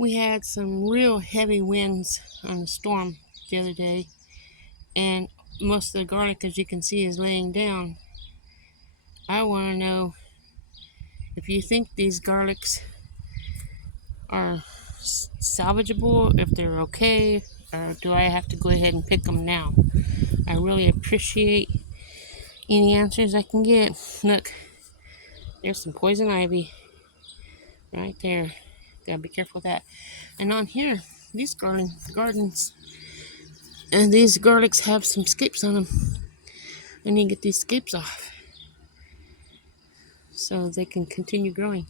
We had some real heavy winds on the storm the other day, and most of the garlic, as you can see, is laying down. I want to know if you think these garlics are salvageable, if they're okay, or do I have to go ahead and pick them now? I really appreciate any answers I can get. Look, there's some poison ivy right there. Gotta be careful with that. And on here, these gardens, and these garlics have some scapes on them. I need to get these scapes off so they can continue growing.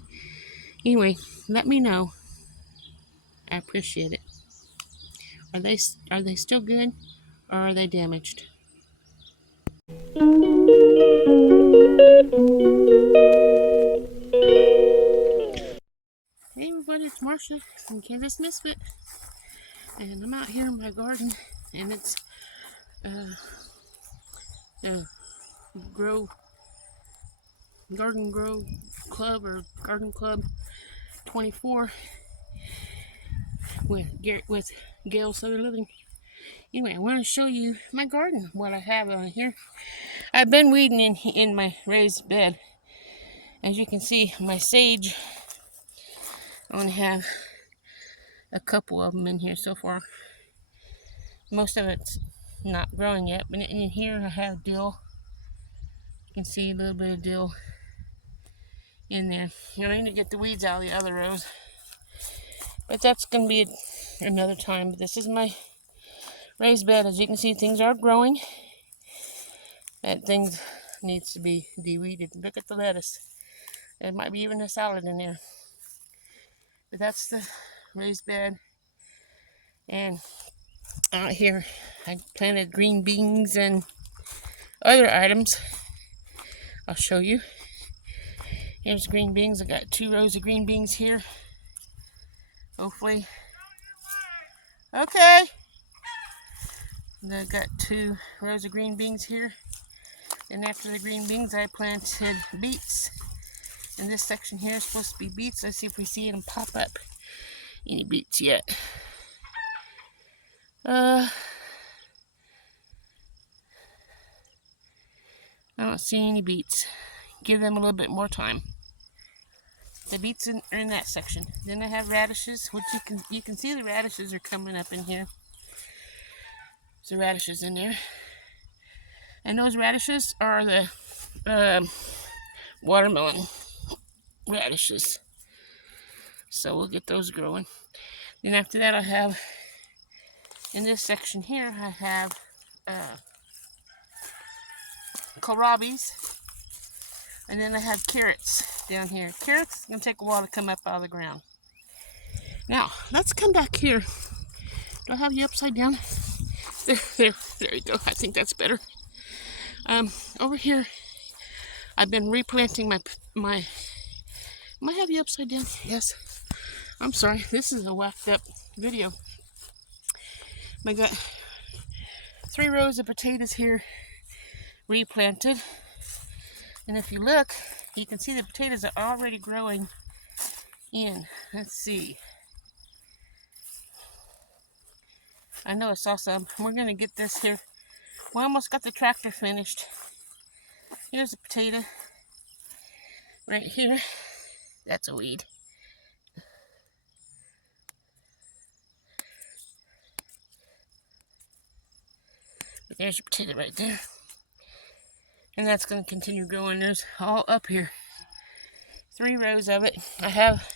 Anyway, let me know. I appreciate it. Are they still good, or are they damaged? Hey everybody, it's Marcia from Kansas Misfit, and I'm out here in my garden, and it's grow garden grow club or garden club 24 with Gail Southern Living. Anyway, I want to show you my garden, what I have on here. I've been weeding in my raised bed. As you can see, my sage, I only have a couple of them in here so far. Most of it's not growing yet, but in here I have dill. You can see a little bit of dill in there. I need to get the weeds out of the other rows, but that's going to be another time. But this is my raised bed. As you can see, things are growing. That thing needs to be de-weeded. Look at the lettuce. There might be even a salad in there. But that's the raised bed. And out here, I planted green beans and other items. I'll show you. Here's green beans. I got 2 rows of green beans here. Hopefully. Okay. And I got 2 rows of green beans here. And after the green beans, I planted beets. And this section here is supposed to be beets. Let's see if we see them pop up. Any beets yet? I don't see any beets. Give them a little bit more time. The beets are in that section. Then I have radishes, which you can see the radishes are coming up in here. There's radishes in there, and those radishes are the watermelon radishes. So we'll get those growing. Then after that, I have in this section here, I have kohlrabis. And then I have carrots down here. Carrots gonna take a while to come up out of the ground. Now, let's come back here. Do I have you upside down? There you go. I think that's better. Over here, I've been replanting my. Am I have you upside down? Yes. I'm sorry. This is a whacked up video. I got 3 rows of potatoes here replanted. And if you look, you can see the potatoes are already growing in. Let's see. I know I saw some. We're going to get this here. We almost got the tractor finished. Here's a potato. Right here. That's a weed. But there's your potato right there. And that's going to continue growing. There's all up here. 3 rows of it. I have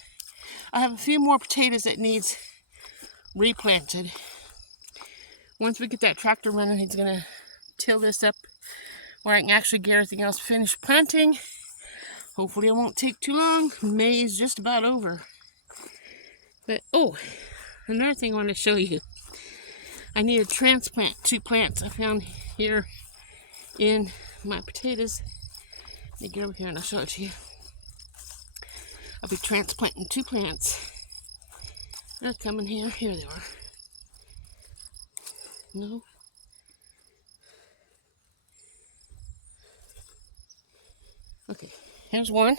a few more potatoes that needs replanted. Once we get that tractor running, he's going to till this up where I can actually get everything else finished planting. Hopefully it won't take too long. May is just about over. But, oh, another thing I want to show you. I need to transplant 2 plants I found here in my potatoes. Let me get over here and I'll show it to you. I'll be transplanting 2 plants. They're coming here. Here they are. No. Okay, here's one.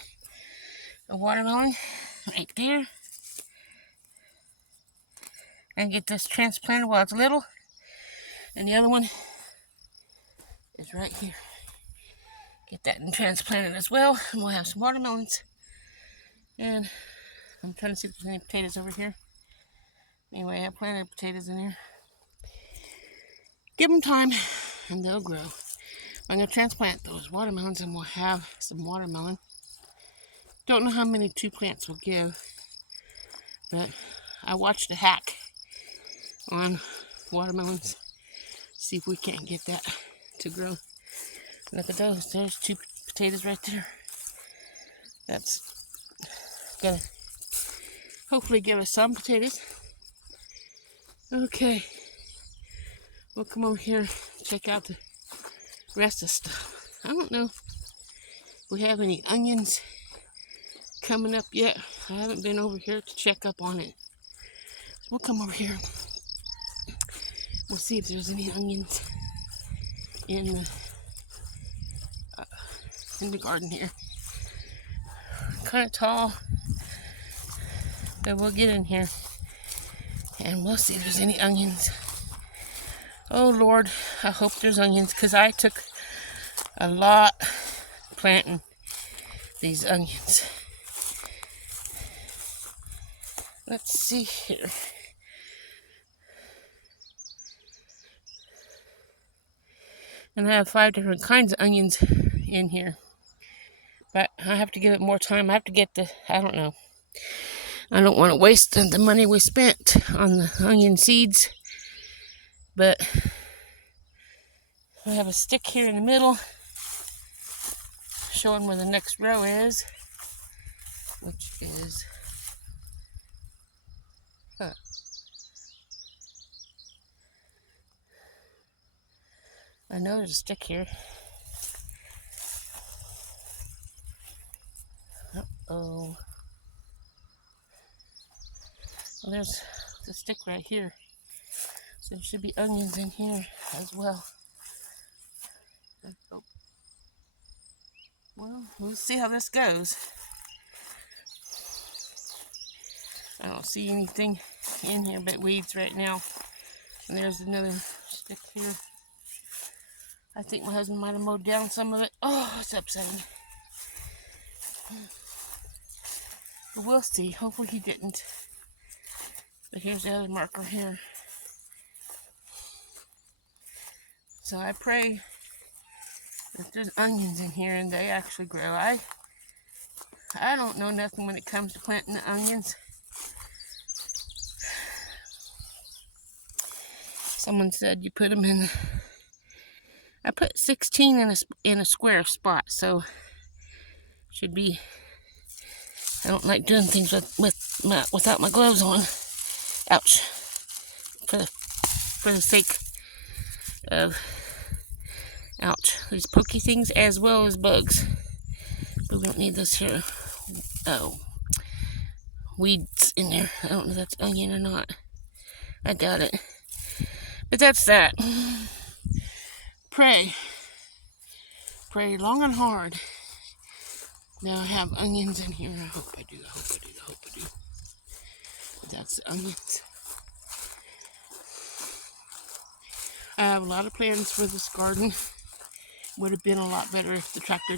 A watermelon right there. and get this transplanted while it's little. And the other one is right here. Get that and transplanted as well. And we'll have some watermelons. And I'm trying to see if there's any potatoes over here. Anyway, I planted potatoes in here. Give them time and they'll grow. I'm going to transplant those watermelons and we'll have some watermelon. Don't know how many 2 plants will give, but I watched a hack on watermelons. See if we can't get that to grow. Look at those. There's 2 potatoes right there. That's gonna hopefully give us some potatoes. Okay. We'll come over here and check out the rest of the stuff. I don't know if we have any onions coming up yet. I haven't been over here to check up on it. So we'll come over here. We'll see if there's any onions in the garden here. Kind of tall, but we'll get in here and we'll see if there's any onions. Oh Lord, I hope there's onions, because I took a lot planting these onions. Let's see here. And I have 5 different kinds of onions in here. But I have to give it more time. I have to get I don't know. I don't want to waste the money we spent on the onion seeds. But I have a stick here in the middle showing where the next row is, which is I know there's a stick here. Uh-oh. Well, there's the stick right here. So there should be onions in here as well. Oh. Well, we'll see how this goes. I don't see anything in here but weeds right now. And there's another stick here. I think my husband might have mowed down some of it. Oh, it's upsetting. But we'll see. Hopefully he didn't. But here's the other marker here. So I pray that there's onions in here and they actually grow. I don't know nothing when it comes to planting the onions. Someone said you put them in. I put 16 in a square spot, so should be. I don't like doing things without my gloves on. Ouch. For the sake of ouch, these pokey things as well as bugs. But we don't need this here. Oh, weeds in there. I don't know if that's onion or not. I doubt it. But that's that. Pray long and hard. Now I have onions in here. I hope I do. But that's the onions. I have a lot of plans for this garden. Would have been a lot better if the tractor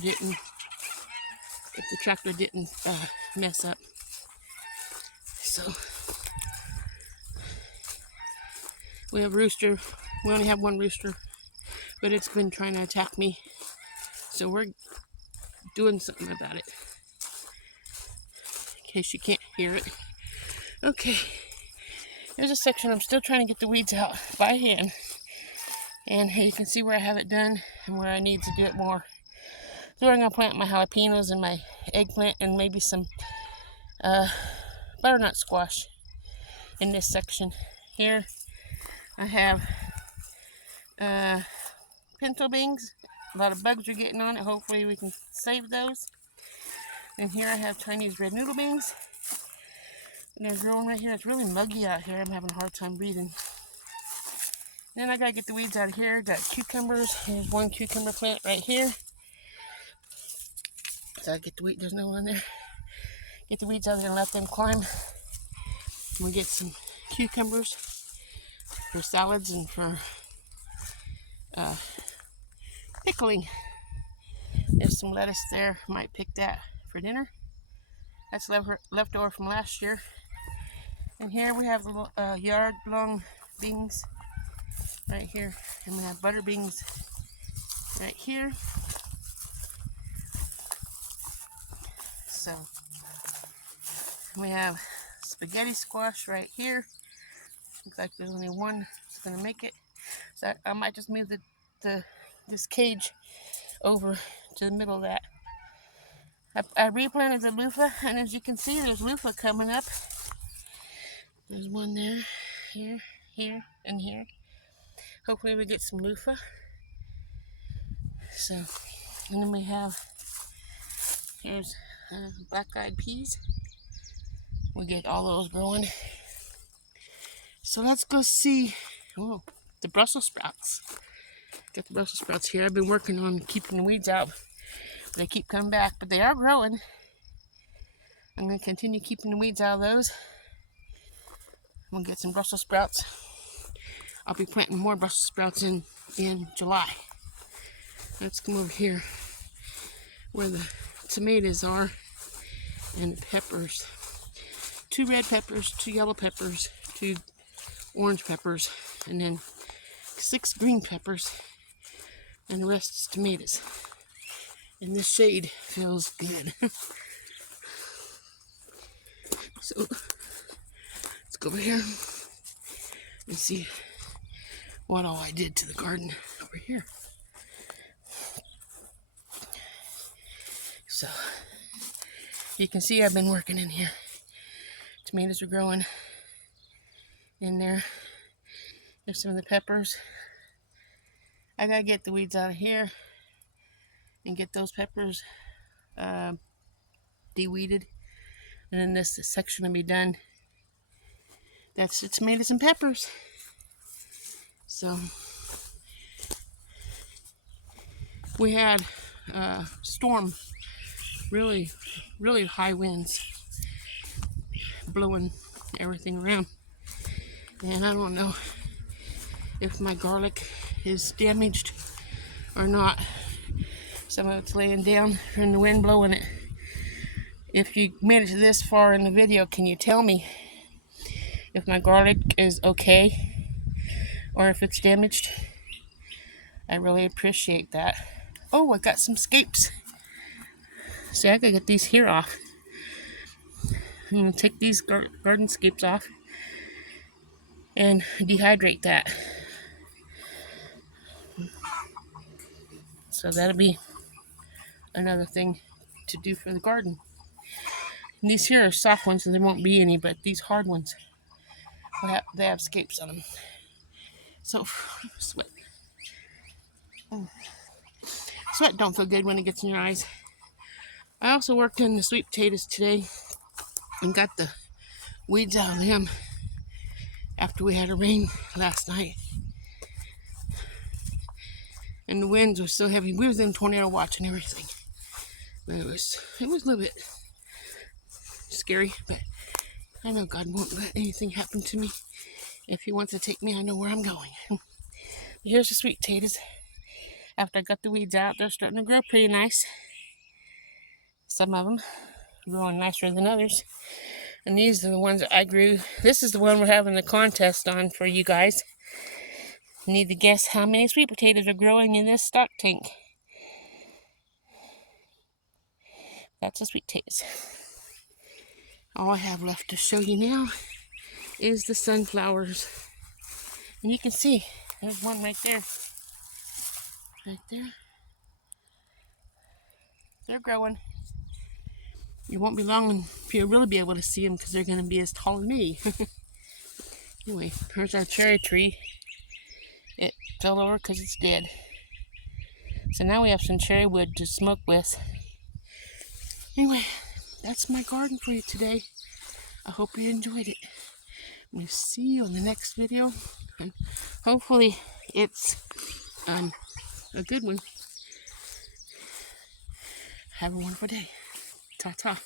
didn't mess up. So we have rooster. We only have one rooster, but it's been trying to attack me. So we're doing something about it. In case you can't hear it. Okay. There's a section I'm still trying to get the weeds out by hand. And you can see where I have it done and where I need to do it more. So I'm going to plant my jalapenos and my eggplant and maybe some butternut squash in this section. Here I have pinto beans. A lot of bugs are getting on it. Hopefully we can save those. And here I have Chinese red noodle beans. And they're growing right here. It's really muggy out here. I'm having a hard time breathing. Then I gotta get the weeds out of here. Got cucumbers. Here's one cucumber plant right here. So I get the weed. There's no one there. Get the weeds out of there and let them climb. We'll get some cucumbers for salads and for pickling. There's some lettuce there. Might pick that for dinner. That's leftover from last year. And here we have the yard-long beans right here. And we have butter beans right here. So we have spaghetti squash right here. Looks like there's only one that's gonna make it. So I might just move this cage over to the middle of that. I replanted the loofah, and as you can see, there's loofah coming up. There's one there, here, here, and here. Hopefully we get some loofah. So, and then we have, here's black-eyed peas. We get all those growing. So let's go see, the Brussels sprouts. Got the Brussels sprouts here. I've been working on keeping the weeds out. They keep coming back, but they are growing. I'm going to continue keeping the weeds out of those. We'll get some Brussels sprouts. I'll be planting more Brussels sprouts in July. Let's come over here where the tomatoes are and the peppers. 2 red peppers, 2 yellow peppers, 2 orange peppers, and then 6 green peppers, and the rest is tomatoes. And this shade feels good. So let's go over here and see what all I did to the garden over here. So you can see I've been working in here. Tomatoes are growing in there. There's some of the peppers. I gotta get the weeds out of here and get those peppers de-weeded, and then this section will be done. That's the tomatoes and peppers. So we had a storm, really high winds blowing everything around, and I don't know if my garlic is damaged or not. Some of it's laying down and the wind blowing it. If you made it this far in the video, can you tell me if my garlic is okay or if it's damaged? I really appreciate that. Oh, I got some scapes. See, I gotta get these here off. I'm gonna take these garden scapes off and dehydrate that. So that'll be another thing to do for the garden. And these here are soft ones, so there won't be any, but these hard ones, they have scapes on them. So, sweat. Sweat don't feel good when it gets in your eyes. I also worked on the sweet potatoes today and got the weeds out of them after we had a rain last night. And the winds were so heavy. We was in tornado watch and everything. But it was a little bit scary, but I know God won't let anything happen to me. If He wants to take me, I know where I'm going. Here's the sweet potatoes. After I got the weeds out, they're starting to grow pretty nice. Some of them growing nicer than others. And these are the ones that I grew. This is the one we're having the contest on for you guys. You need to guess how many sweet potatoes are growing in this stock tank. That's the sweet potatoes. All I have left to show you now is the sunflowers. And you can see, there's one right there. Right there. They're growing. You won't be long until you'll really be able to see them because they're going to be as tall as me. Anyway, here's our cherry tree. It fell over because it's dead. So now we have some cherry wood to smoke with. Anyway, that's my garden for you today. I hope you enjoyed it. We'll see you in the next video. And hopefully it's a good one. Have a wonderful day. Ta-ta.